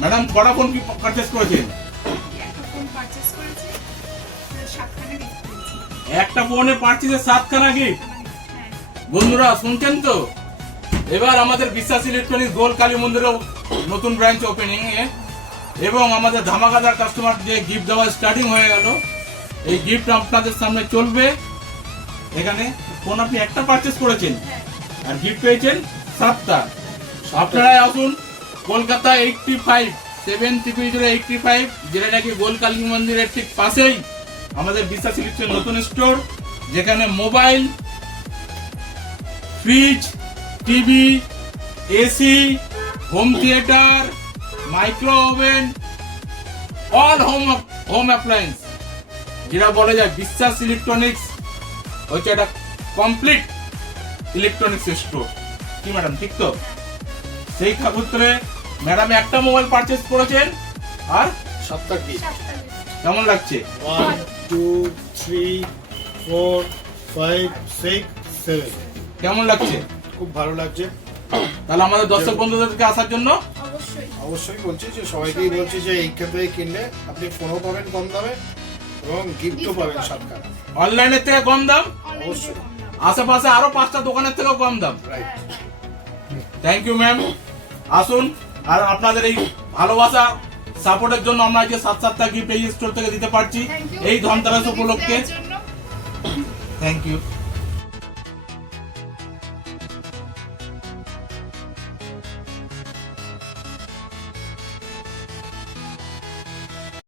Madam কটা phone কি purchase করেছেন? একটা ফোনে পারচেজে 7খানা গিফট। বন্ধুরা শুনছেন তো? এবার আমাদের বিশ্বাস ইলেকট্রনিক্স গোল কালী মন্দিরেও নতুন ব্রাঞ্চ ওপেনিং এ এবং আমাদের ধামাকাদার কাস্টমার যে গিফট দেওয়া স্টার্টিং হয়ে গেল। এই গিফট আপনাদের সামনে চলবে। এখানে ফোন আপনি একটা পারচেজ করেছেন আর গিফট পেয়েছেন 7টা। আপনারা আসুন কলকাতা 85 7385 যেটা নাকি গোল কালী মন্দিরের ঠিক পাশেই আমাদের বিশ্বাস ইলেকট্রনিক্স নতুন স্টোর, যেখানে mobile, fridge, TV, AC, home theatre, micro oven, all home appliance, যেটা বলা যায় বিশ্বাস ইলেকট্রনিক্স হচ্ছে একটা কমপ্লিট ইলেকট্রনিক্স স্টোর। কি ম্যাডাম ঠিক তো? সেই ক্ষেত্রে ম্যাডাম একটা মোবাইল পারচেজ করেছেন আর 7টা গিফট। কেমন লাগছে? 1 2 3 4 5 6 7। কেমন লাগছে? খুব ভালো লাগছে। তাহলে আমাদের দর্শক বন্ধুদেরকে আসার জন্য অবশ্যই বলছি যে সবাইকেই বলছি যে এইখান থেকে কিনলে আপনি ফোনও পাবেন কম দামে এবং গিফটও পাবেন 7খানা। অনলাইনের থেকে কম দাম, অবশ্যই আশেপাশে আরো 5টা দোকানের থেকেও কম দাম। রাইট। Thank you ma'am. আসুন, আর আপনাদের এই ভালোবাসা সাপোর্টের জন্য আমরা আজকে 7টা গিফট এই স্টোর থেকে দিতে পারছি এই ধনতেরাস উপলক্ষে। Thank you.